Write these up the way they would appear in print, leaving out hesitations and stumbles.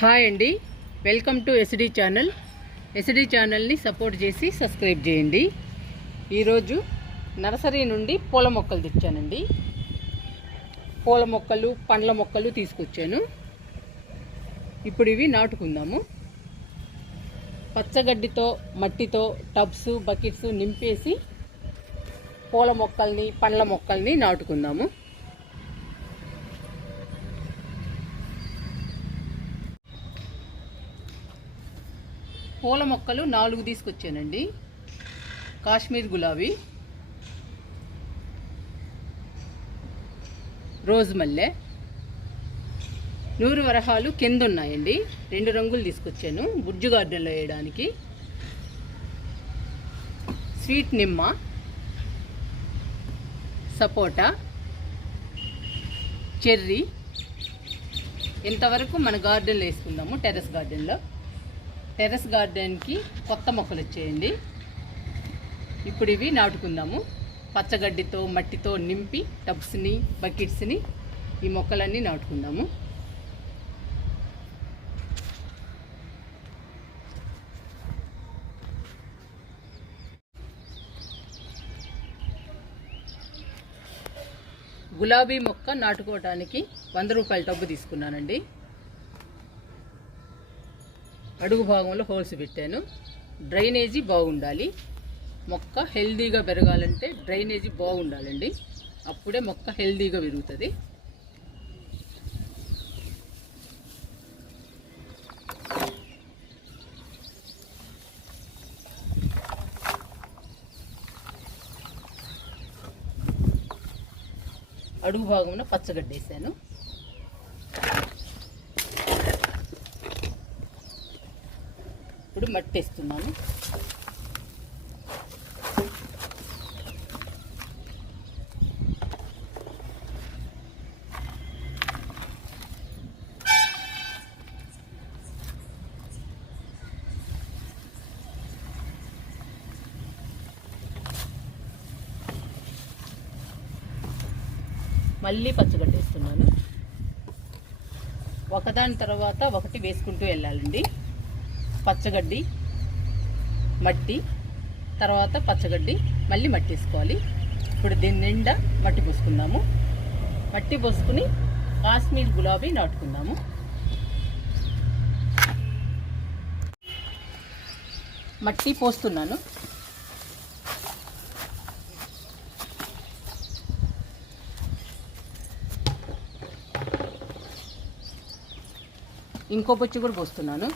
Hi అండి, welcome to SD channel. SD ఛానల్ని support చేసి సబ్స్క్రైబ్ చేయండి. ఈరోజు నర్సరీ నుండి పూల మొక్కలు తెచ్చానండి. పూల మొక్కలు, పండ్ల మొక్కలు తీసుకొచ్చాను. ఇప్పుడు ఇవి నాటుకుందాము. పచ్చగడ్డితో, మట్టితో టబ్స్, బకెట్స్ నింపేసి పూల మొక్కల్ని, పండ్ల మొక్కల్ని నాటుకుందాము. పూల మొక్కలు 4 తీసుకొచ్చానండి. కాశ్మీర్ గులాబీ, రోజ్ మల్లె, నూరు వరహాలు కింద ఉన్నాయండి. 2 రంగులు తీసుకొచ్చాను బుర్జు గార్డెన్లో వేయడానికి. స్వీట్ నిమ్మ, సపోటా, చెర్రీ. ఇంతవరకు మన గార్డెన్లో వేసుకుందాము. టెర్రస్ గార్డెన్కి కొత్త మొక్కలు వచ్చేయండి. ఇప్పుడు ఇవి నాటుకుందాము. పచ్చగడ్డితో, మట్టితో నింపి టబ్స్ని, బకెట్స్ని ఈ మొక్కలన్నీ నాటుకుందాము. గులాబీ మొక్క నాటుకోవడానికి 100 రూపాయల టబ్బు తీసుకున్నానండి. అడుగు భాగంలో హోల్స్ పెట్టాను. డ్రైనేజీ బాగుండాలి. మొక్క హెల్దీగా పెరగాలంటే డ్రైనేజీ బాగుండాలండి. అప్పుడే మొక్క హెల్దీగా పెరుగుతుంది. అడుగు భాగంలో పచ్చగడ్డి వేసాను. ఇప్పుడు మట్టి వేస్తున్నాను. మళ్ళీ పచ్చగడ్డి వేస్తున్నాను. ఒకదాని తర్వాత ఒకటి వేసుకుంటూ వెళ్ళాలండి. పచ్చగడ్డి, మట్టి, తర్వాత పచ్చగడ్డి, మళ్ళీ మట్టి వేసుకోవాలి. ఇప్పుడు దీని నిండా మట్టి పోసుకుందాము. మట్టి పోసుకుని కాశ్మీర్ గులాబీ నాటుకుందాము. మట్టి పోస్తున్నాను. ఇంకో పొచ్చి కూడా పోస్తున్నాను.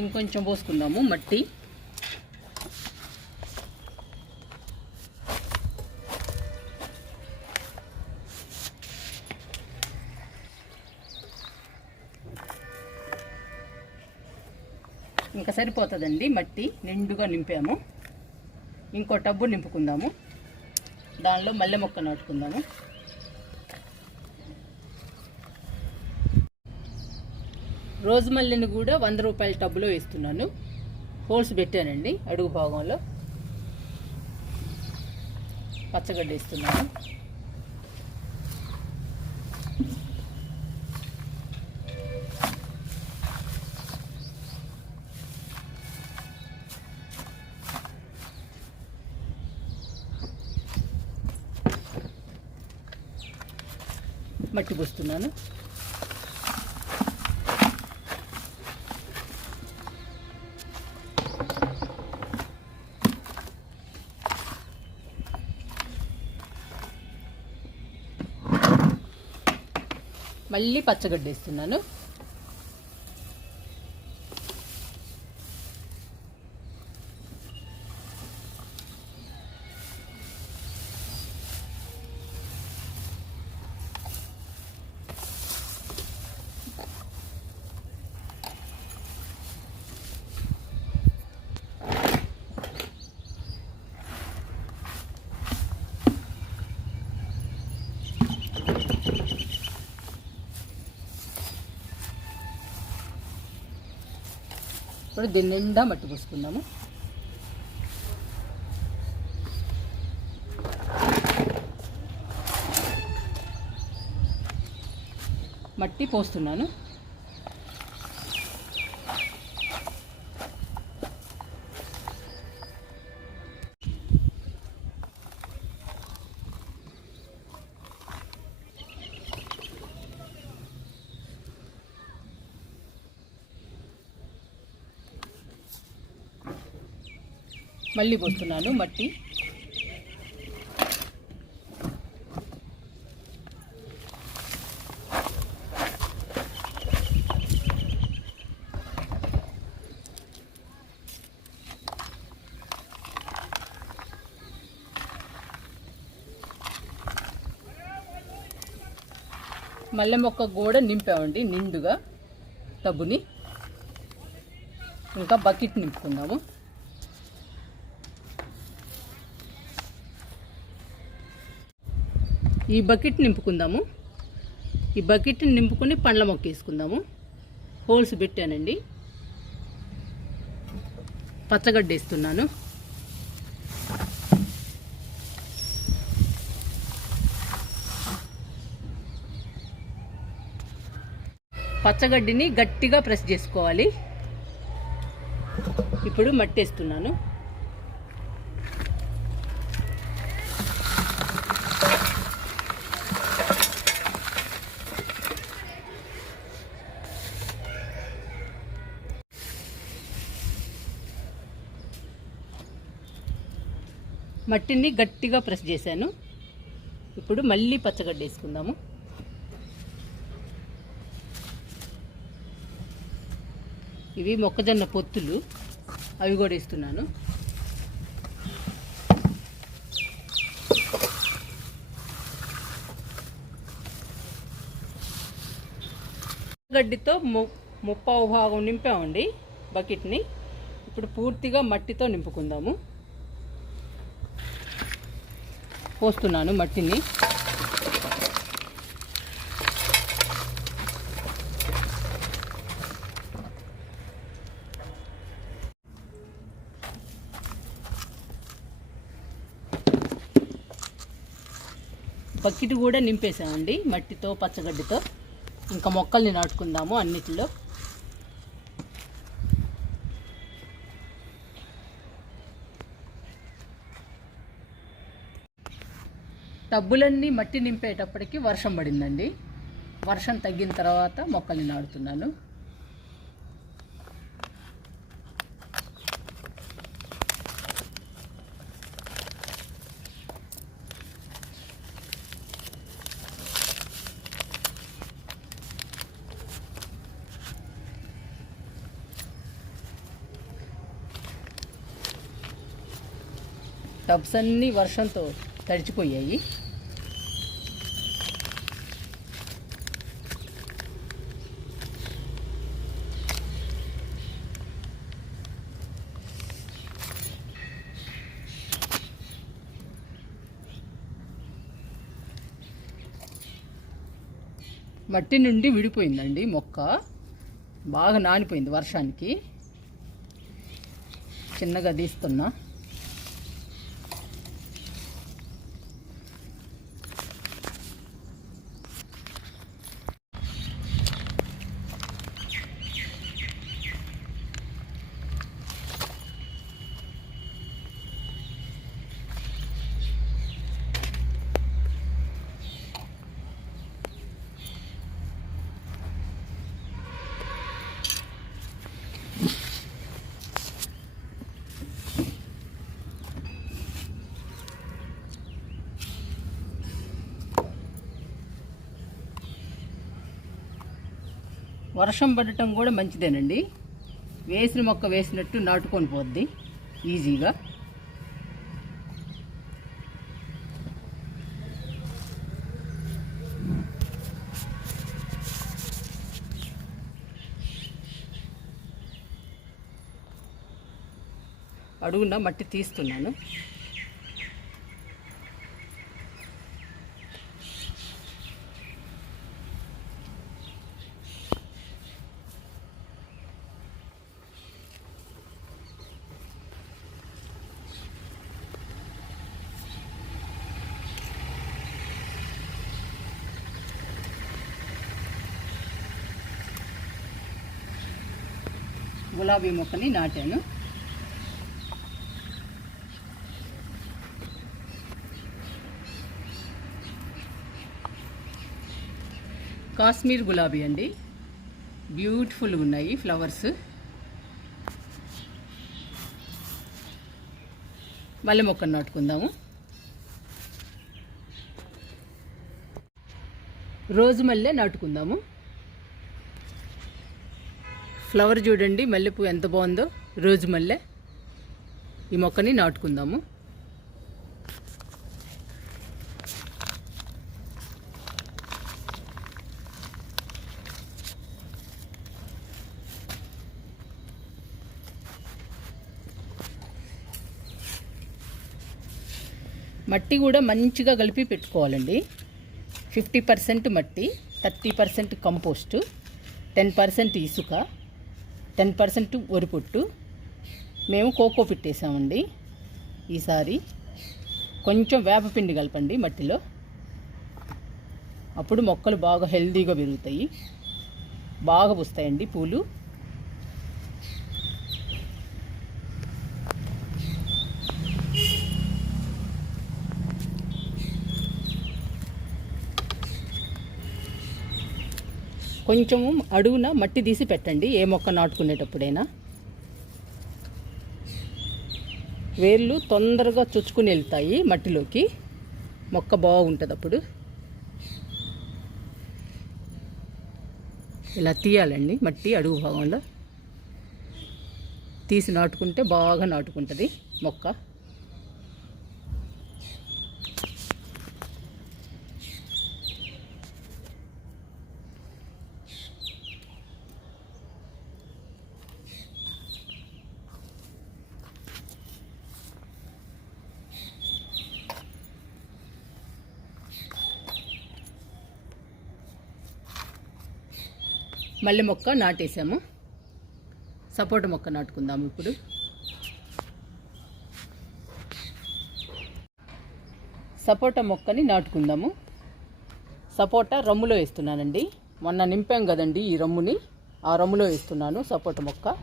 ఇంకొంచెం పోసుకుందాము మట్టి. ఇంకా సరిపోతుందండి. మట్టి నిండుగా నింపాము. ఇంకో టబ్బు నింపుకుందాము. దానిలో మల్లె మొక్క నాటుకుందాము. రోజ్ మల్లెని కూడా 100 రూపాయల టబ్బులో వేస్తున్నాను. హోల్స్ పెట్టానండి అడుగు భాగంలో. పచ్చగడ్డ వేస్తున్నాను. మట్టి పోస్తున్నాను. మళ్ళీ పచ్చగడ్డ వేస్తున్నాను. ఇప్పుడు దీని నిండా మట్టి పోసుకుందాము. మట్టి పోస్తున్నాను. మళ్ళీ పోస్తున్నాను మట్టి. మల్లె మొక్క కూడా నింపామండి నిండుగా టబ్బుని. ఇంకా బకెట్ నింపుకుందాము. ఈ బకెట్ నింపుకుందాము. ఈ బకెట్ నింపుకొని పండ్ల మొక్క వేసుకుందాము. హోల్స్ పెట్టానండి. పచ్చగడ్డ వేస్తున్నాను. పచ్చగడ్డిని గట్టిగా ప్రెస్ చేసుకోవాలి. ఇప్పుడు మట్టి వేస్తున్నాను. మట్టిని గట్టిగా ప్రెస్ చేశాను. ఇప్పుడు మళ్ళీ పచ్చగడ్డ వేసుకుందాము. ఇవి మొక్కజొన్న పొత్తులు, అవి కూడా వేస్తున్నాను. గడ్డితో ముప్పావు భాగం నింపామండి బకెట్ని. ఇప్పుడు పూర్తిగా మట్టితో నింపుకుందాము. పోస్తున్నాను మట్టిని. బకెట్ కూడా నింపేసామండి మట్టితో పచ్చగడ్డితో. ఇంకా మొక్కల్ని నాటుకుందాము అన్నిటిలో. టబ్బులన్నీ మట్టి నింపేటప్పటికి వర్షం పడిందండి. వర్షం తగ్గిన తర్వాత మొక్కల్ని నాటుతున్నాను. టబ్స్ అన్నీ వర్షంతో తడిచిపోయాయి. మట్టి నుండి విడిపోయిందండి మొక్క. బాగా నానిపోయింది వర్షానికి. చిన్నగా తీస్తున్నా. వర్షం పడటం కూడా మంచిదేనండి. వేసిన మొక్క వేసినట్టు నాటుకొని పోద్ది ఈజీగా. అడుగున మట్టి తీస్తున్నాను. గులాబీ మొక్కని నాటాను. కాశ్మీర్ గులాబీ అండి, బ్యూటిఫుల్గా ఉన్నాయి ఫ్లవర్స్. మల్లె మొక్కను నాటుకుందాము. రోజు మల్లె నాటుకుందాము. ఫ్లవర్ చూడండి, మల్లెపూ ఎంత బాగుందో. రోజు మల్లె, ఈ మొక్కని నాటుకుందాము. మట్టి కూడా మంచిగా కలిపి పెట్టుకోవాలండి. 50% మట్టి, 30% కంపోస్టు, 10% ఇసుక, 10% వరిపొట్టు. మేము కోకో పెట్టేసామండి. ఈసారి కొంచెం వేపపిండి కలపండి మట్టిలో, అప్పుడు మొక్కలు బాగా హెల్దీగా పెరుగుతాయి, బాగా పూస్తాయండి పూలు. కొంచెము అడుగున మట్టి తీసి పెట్టండి ఏ మొక్క నాటుకునేటప్పుడైనా. వేర్లు తొందరగా చొచ్చుకుని వెళ్తాయి మట్టిలోకి, మొక్క బాగుంటుంది అప్పుడు. ఇలా తీయాలండి మట్టి అడుగు భాగంలో తీసి నాటుకుంటే బాగా నాటుకుంటుంది మొక్క. మల్లె మొక్క నాటేసాము. సపోటా మొక్క నాటుకుందాము ఇప్పుడు. సపోటా మొక్కని నాటుకుందాము. సపోటా రమ్ములో వేస్తున్నానండి. మొన్న నింపాం కదండి ఈ రమ్ముని, ఆ రమ్ములో వేస్తున్నాను సపోటా మొక్క.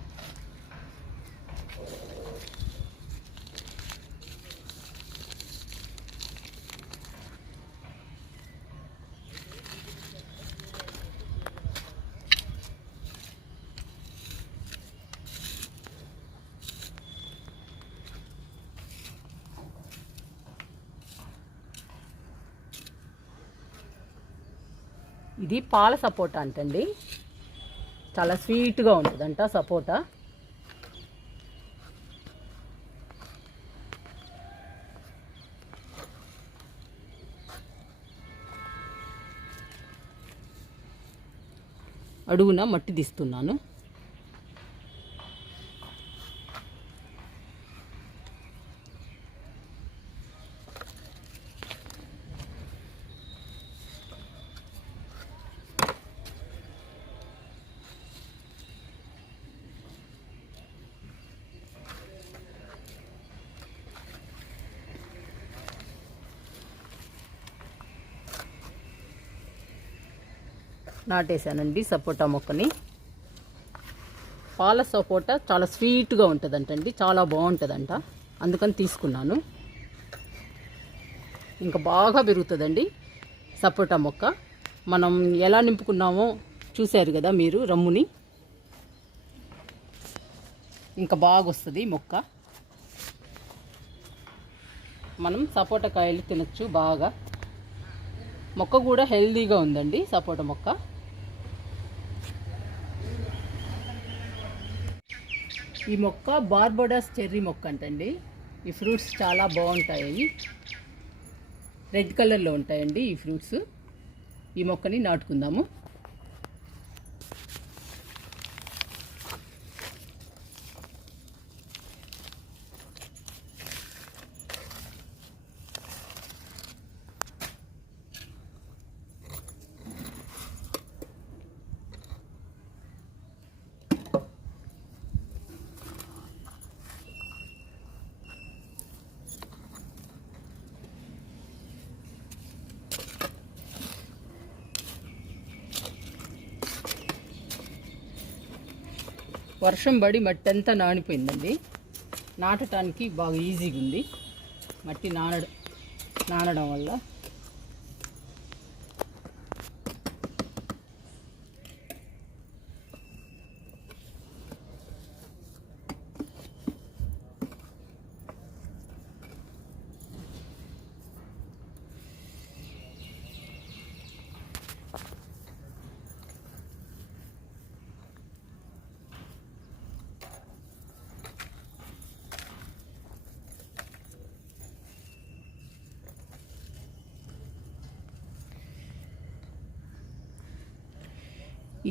ఇది పాల సపోటా అంటండి, చాలా స్వీట్గా ఉంటుందంట సపోటా. అడుగున మట్టి తీస్తున్నాను. నాటేశానండి సపోటా మొక్కని. పాల సపోటా చాలా స్వీట్గా ఉంటుందంటండి, చాలా బాగుంటుందంట, అందుకని తీసుకున్నాను. ఇంకా బాగా పెరుగుతుందండి సపోటా మొక్క. మనం ఎలా నింపుకున్నామో చూశారు కదా మీరు రమ్ముని. ఇంకా బాగా వస్తుంది మొక్క. మనం సపోటా కాయలు తినచ్చు బాగా. మొక్క కూడా హెల్దీగా ఉందండి సపోటా మొక్క. ఈ మొక్క బార్బడోస్ చెర్రీ మొక్క అంటండి. ఈ ఫ్రూట్స్ చాలా బాగుంటాయి, రెడ్ కలర్లో ఉంటాయండి ఈ ఫ్రూట్స్. ఈ మొక్కని నాటుకుందాము. వర్షం పడి మట్టి అంతా నానిపోయిందండి. నాటడానికి బాగా ఈజీగా ఉంది మట్టి నానడం వల్ల.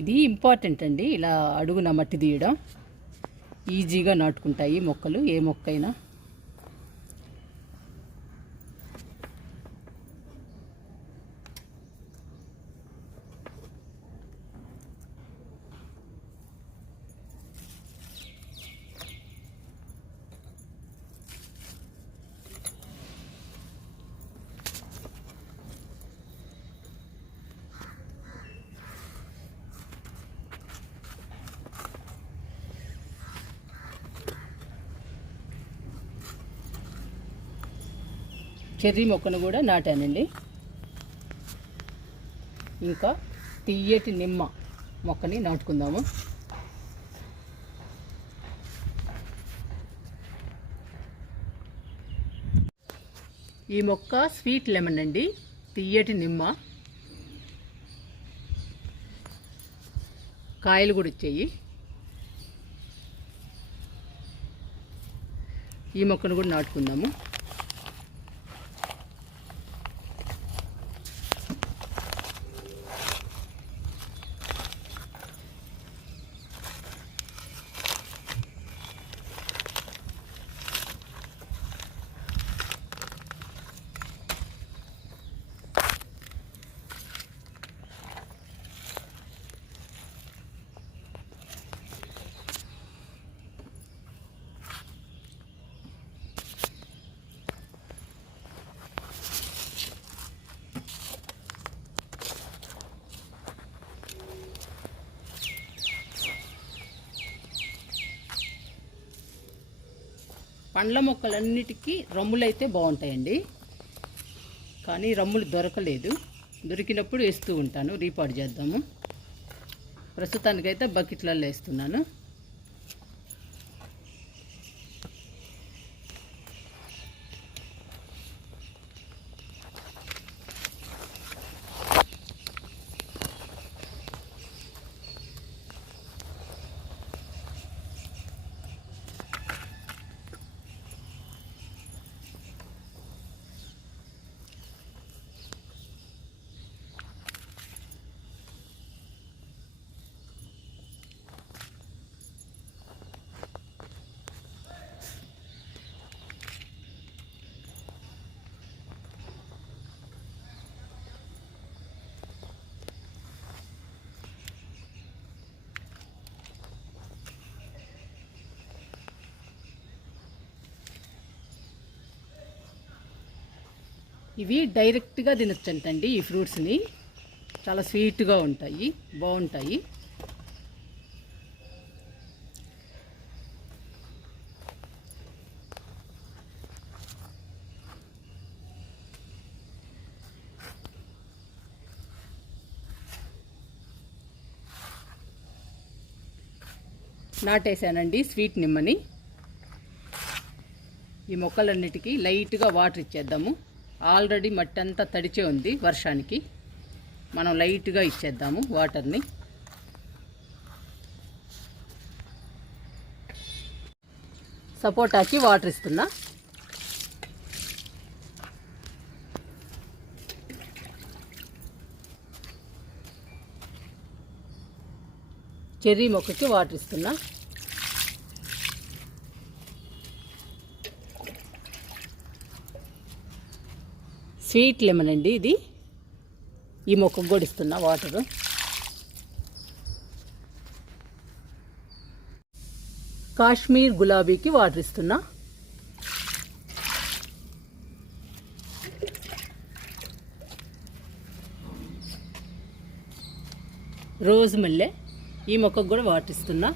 ఇది ఇంపార్టెంట్ అండి. ఇలా అడుగున మట్టి తీయడం ఈజీగా నాటుకుంటాయి మొక్కలు, ఏ మొక్కైనా. చెర్రీ మొక్కను కూడా నాటానండి. ఇంకా తియ్యటి నిమ్మ మొక్కని నాటుకుందాము. ఈ మొక్క స్వీట్ లెమన్ అండి, తియ్యటి నిమ్మ. కాయలు కూడా వచ్చాయి. ఈ మొక్కను కూడా నాటుకుందాము. పండ్ల మొక్కలన్నిటికీ రమ్ములైతే బాగుంటాయండి, కానీ రమ్ములు దొరకలేదు. దొరికినప్పుడు వేస్తూ ఉంటాను, రీపాట్ చేద్దాము. ప్రస్తుతానికైతే బకెట్లలో వేస్తున్నాను. ఇవి డైరెక్ట్గా తినొచ్చంటండి. ఈ ఫ్రూట్స్ని చాలా స్వీట్గా ఉంటాయి, బాగుంటాయి. నాటేసానండి స్వీట్ నిమ్మని. ఈ మొక్కలన్నిటికీ లైట్గా వాటర్ ఇచ్చేద్దాము. ఆల్రెడీ మట్టి అంతా తడిచే ఉంది వర్షానికి, మనం లైట్గా ఇచ్చేద్దాము వాటర్ని. సపోటాకి వాటర్ ఇస్తున్నా. చెర్రీ మొక్కకి వాటర్ ఇస్తున్నా. స్వీట్ లెమన్ అండి ఇది, ఈ మొక్కకు కూడా ఇస్తున్నా వాటరు. కాశ్మీర్ గులాబీకి వాటర్ ఇస్తున్నా. రోజ్ మల్లె, ఈ మొక్కకు కూడా వాటర్ ఇస్తున్నా.